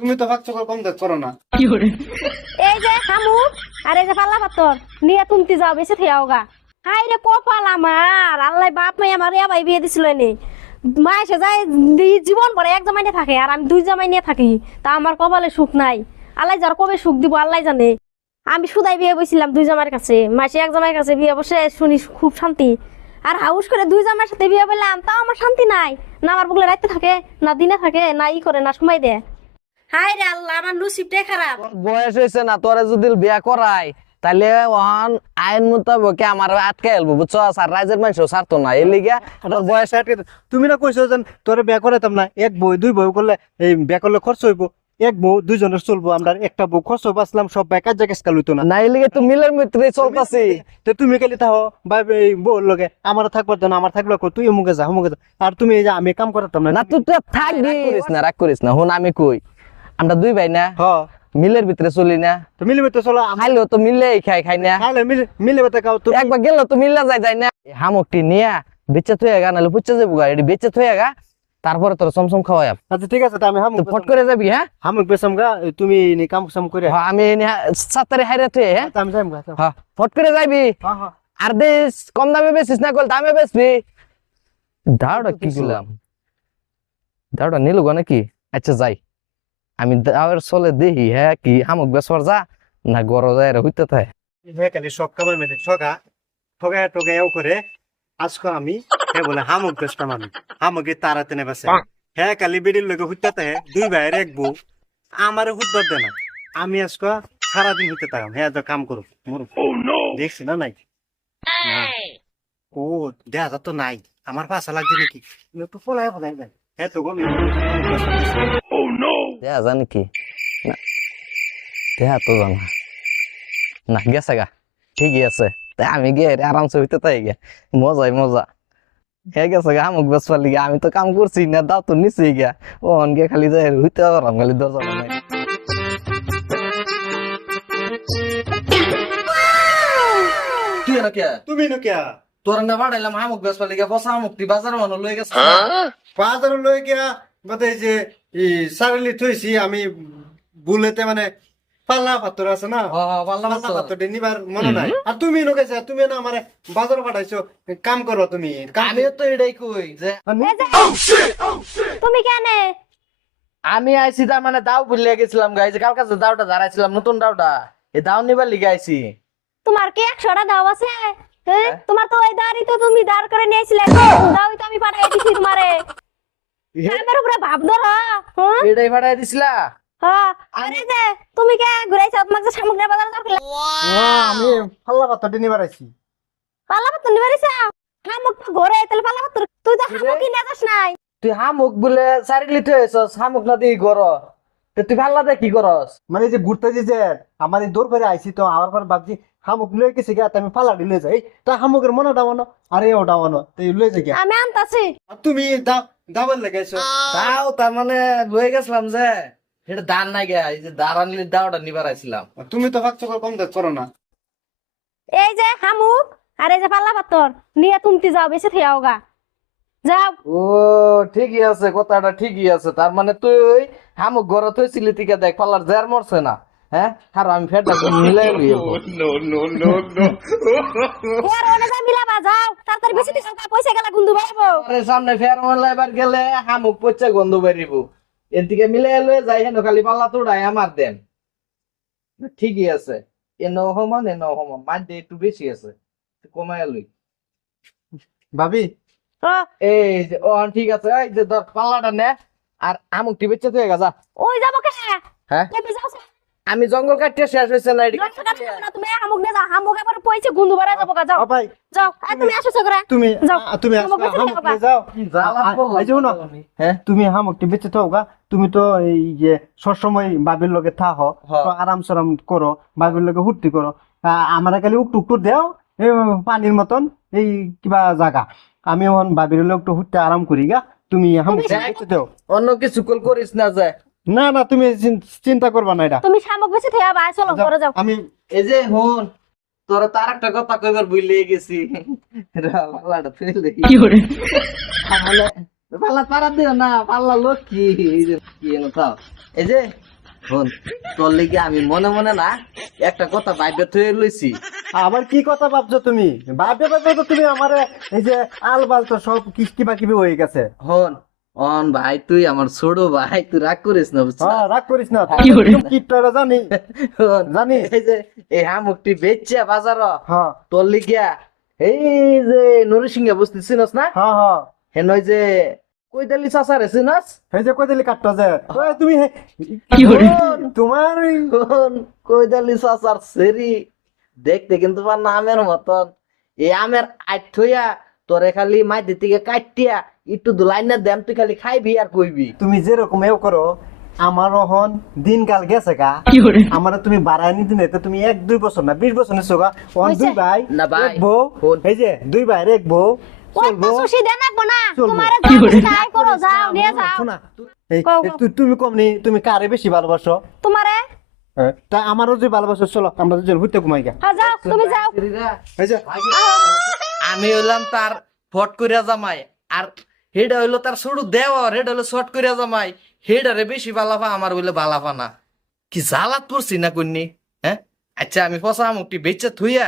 তুমি তো ভাগ চকর কম দেখ করো না। এই যে হামু আর এই যে পাল্লা পাতর নিয়ে তুমি যাও বেশি থেয়াও গা। হাই রে কপাল আমার, আল্লাহ বাপ মাই আমার এবাই বিয়ে দিছিল নে। মাসে যায় জীবন ভরে এক জামাই নিয়ে থাকে আর আমি দুই জামাই নিয়ে থাকি, তা আমার কপালে সুখ নাই। আল্লাহ যার কবে সুখ দিব আল্লাহ জানে। আমি সুদাই বিয়ে বসছিলাম দুই জামাইয়ের কাছে, মাসে এক জামাইয়ের কাছে বিয়ে বসে শুনি খুব শান্তি। আর হাউস করে দুই জামাইয়ের সাথে বিয়ে বললাম, তাও আমার শান্তি নাই। না আমার বগলে রাইতে থাকে, না দিনে থাকে, না ই করে, না সময় দেয়। হাই রে আল্লাহ, আমার নসিবটাই খারাপ। বয়স হয়েছে না, তোরে যদি বিয়া করাই তাহলে ওহান আইন মোতাবেক আমার আটকে এলবো, বুঝছো? আর রাইজের মানুষও ছাড়তো না, এর লিগা তোর বয়স আটকে তুমি না কইছো যে তোরে বিয়া করাইতাম না। এক বই দুই বই করলে এই বিয়া করলে খরচ হইব, এক বউ দুইজনের চলবো। আমরা একটা বউ খরচ বাঁচলাম, সব ভাই কাজ কাজ লইতো না। না, এর লিগে তো মিলের মিত্রে চলতাছি। তো তুমি খালি তাহো ভাই এই বউর লগে আমার থাকবার দেন, আমার থাকলে তুই অমুকে যা অমুকে যা। আর তুমি এই যে আমি কাম করাতাম না না। তুই তো থাকবি, রাগ করিস না। হুন আমি কই, আমরা দুই ভাই না, হ মিলের ভিতরে চলি না। তো মিলিবে তো চলো। খাইলেও তো মিললেই খাই না। খাইলে মিলিবে তো খাও। তুমি একবার গেল তো মিল্লা যায় না। হামকটি নিয়া বেচে থয়ে গা, নাহলে পুচ্ছে যাবো গা, এটি বেচে থয়ে গা, তারপরে তোর চমচম খাওয়াই। আচ্ছা ঠিক আছে, তো আমি তো ফট করে যাবি। হ্যাঁ হামুক বেসাম গা, তুমি নি কাম সাম করে। হ্যাঁ, আমি সাতটারে হাইরে থয়ে। হ্যাঁ আচ্ছা, আমি যাইম গা। হ্যাঁ, ফট করে যাইবি। হ্যাঁ হ্যাঁ আর দেশ কম দামে বেচিস না, কল দামে বেচবি। দাওটা কি করলাম, দাওটা নিল গো নাকি? আচ্ছা যাই, আমি দাওয়ের চলে দেখি। হ্যাঁ কি হামুক বেচবার যা না গড় যায় হইতে থাকে। হ্যাঁ খালি সব কামার মেয়ে ঠগা ঠগায় ঠগায়ও করে। আজকে আমি হ্যাঁ বলে হামুক বেচতাম, আমি হামুকে তারাতে নেবে। হ্যাঁ কালি বেডির লোকে হুইতাতে দুই ভাইয়ের এক বউ আমারে হুটবার দে না। আমি আজকে সারাদিন হইতে থাকাম। হ্যাঁ তো কাম করো দেখছি না নাই না। ও দেখা যা তো নাই, আমার পাশা লাগছে নাকি? তো ফলাই ফলাই যায়। হ্যাঁ তো গো দেয়া জানি কি না, দেয়া তো জানা না। গেছে গা, ঠিকই আছে। তাই আমি গিয়ে আরামসে হইতে তাই গিয়া মজাই মজা। হয়ে গেছে গা হামুক বেচবার লিগে। আমি তো কাম করছি না, দাও তো নিচে গিয়া ও অনকে খালি যাই হইতে পারাম, খালি দরজা বানাই। তুই না কে? তুমি নো কে? তোর না বাড়াইলাম হামুক বেচবার লিগে, বসা হামুক তুই বাজার মানুষ লয়ে গেছে। বাজার লই গিয়া বাদে যে সারালি থইছি আমি বুলেতে, মানে পাল্লা পাথর আছে না, পাল্লা পাথর নিবার মনে নাই। আর তুমি নকেছে, তুমি না আমারে বাজার পাঠাইছো, কাম করো তুমি। আমি তো এটাই কই যে তুমি কেন? আমি আইছি তার মানে দাও ভুলে গেছিলাম গাইছে। কাল কাছে দাওটা দাঁড়াইছিলাম, নতুন দাওটা, এই দাও নিবার লিগে আইছি। তোমার কি 100টা দাও আছে? তোমার তো ওই দাঁড়ি তো তুমি দাঁড় করে নিয়েছিলে, দাওই তো আমি পাঠাই দিছি তোমারে। আমার উপরে ভাব ধরো। হ্যাঁ এটাই ভাড়াই দিছিলা? হ্যাঁ। আরে যে তুমি কে ঘুরাইছো, তোমাকে সামগ্রী বাজার দরকার। আমি পাল্লা পাথরটি নিবার আইছি। পাল্লা পাত্তর নিবারিছা হামুক তো ঘরে, তাহলে পাল্লা পাত্তর তুই তো হামুক কিনে যাস নাই। তুই হামুক বলে চারিলি তুই হয়েছস, হামুক না দিয়ে গর তুই ভাল্লা দে কি করস? মানে যে ঘুরতে যে আমার এই দৌড় করে আইছি, তো আমার পর ভাবছি হামুক লয়ে গেছে গিয়া, আমি পাল্লা লয়ে যাই। তা হামুকের মনে ডাবানো আর এও ডাবানো, তো লয়ে যাই গিয়া। আমি আনতাছি। তুমি দাবার লাগাইছো। তাও তার মানে লয়ে গেছিলাম যে এটা দান নাই গে, এই যে দাঁড় আনলি দাওটা নিবার আইছিলাম। তুমি তো ভাগ চকর কম দেখ করো না। এই যে হামুক আর এই যে পাল্লা পাত্তর নিয়ে তুমি যাও বেশি থেয়াও গা। যাও। ও ঠিকই আছে, কথাটা ঠিকই আছে। তার মানে তুই হামুক ঘর থইছিলি থেকে দেখ পাল্লার জের মরছে না। হ্যাঁ, আর আমি ফেরটা মিলাই লই। এর ওনে যা মিলাবা, যাও তাড়াতাড়ি বেশি দিছো, পয়সা গেলা গুন্দু বাইবো। আরে সামনে ফের লাইবার গেলে হামুক পচে গন্ধ বেরিব। এর দিকে মিলাই লয়ে যাই, হেন খালি পাল্লা তোড়াই আমার দেন। ঠিকই আছে, এনো সমান মাঝে একটু বেশি আছে, কমাই লই। ভাবি এই যে ও ঠিক আছে, এই যে ধর পাল্লাটা নে আর আমুকটি বেঁচে তুই গা যা। ওই যাবো কে? হ্যাঁ তুমি যাও। আমি জঙ্গল কাটতে শেষ হয়েছে না। তুমি হামুক নে যাও, হামুক এবার পয়সা গুন্দু বাড়া যাবো গা। যাও ভাই যাও। আর তুমি আসো সগরা। তুমি যাও। তুমি হামুক বেচে হামুক দাও গা। নিয়ে যাও। জ্বালা এই যে শোনো, হ্যাঁ তুমি হামুকটি বেঁচে থাও গা। তুমি তো এই যে সবসময় বাবির লগে থাকো, হ্যাঁ। তো আরাম সারাম করো, বাবির লগে ফুর্তি করো। আমার খালি উকটু উকটু দেও এই পানির মতন এই কিবা জায়গা। আমি এখন বাবির লগে একটু ফুটতে আরাম করি গা। তুমি হামুকটি বেঁচে দাও। অন্য কিছু কল করিস না যায়। না না, তুমি চিন্তা করবা না এটা। তুমি শামুক বেচে থেয়া বা চলো ঘরে যাও। আমি এই যে হন তোরা তার একটা কথা কইবার ভুলে গেছি। পাল্লাটা ফেলে কি করে পাল্লা পাড়া দিও না, পাল্লা লক্ষ্মী। এই যে কি এনো তাও এই যে শোন তোর লিগে আমি মনে মনে না একটা কথা ভাইবে থয়ে লইছি। আবার কি কথা ভাবছো তুমি? ভাবতে ভাবতে তো তুমি আমার এই যে আলবাল তো সব কিস্তি বাকিবি হয়ে গেছে। হন অন ভাই তুই আমার ছোট ভাই, তুই রাগ করিস না বুঝছিস? হ্যাঁ, রাগ করিস না। কি করিস তুমি কিটটা জানি হন, জানি। এই যে এই হামুকটি বেচছে বাজার হ্যাঁ তোর লিগিয়া এই যে নরসিংহে বুঝতেছিস না? হ্যাঁ হ্যাঁ, হেন ওই যে কৈদালি চাচারে চিনস? এই যে কই দিলি কাটটা যে ওই তুমি তোমার হন কৈদালি চাচার সেরি দেখতে কিন্তু আমার নামের মতন। এই আমের আট থইয়া তোরে খালি মাইতে থেকে কাটিয়া একটু দুলাই না দেম, তুই খালি খাইবি আর কইবি। তুমি যেরকম এও করো আমার হন দিনকাল গেছে গা। আমার তুমি বাড়াই নিতে নেই তুমি 1-2 বছর না 20 বছর নিছো গা। ওন দুই ভাই না ভাই, এক বউ, শোন। এই যে দুই ভাই এক বউ ওই চলবো। তো সুশি দেন না না চলবো। তোমারে যাই করো যাও নিয়ে যাও শোনা, এই কও, এই তুমি কম নি, তুমি কারে বেশি ভালোবাসো? তোমারে তা আমারও যে ভালোবাসো, চলো আমরা দুজন ঘুরতে ঘুমাই গা। হ্যাঁ যাও তুমি যাও এই যে আমি হইলাম তার ফট করিয়া জামাই, আর হেডা হইলো তার ছোট দেওয়ার, হেডা হইলো শর্ট করিয়া জামাই। হেডারে বেশি বালাফা, আমার হইলে বালাফা না। কি জ্বালাত পড়ছি না কন্যা, হ্যাঁ? আচ্ছা আমি ফসা মুখটি বেচে থুইয়া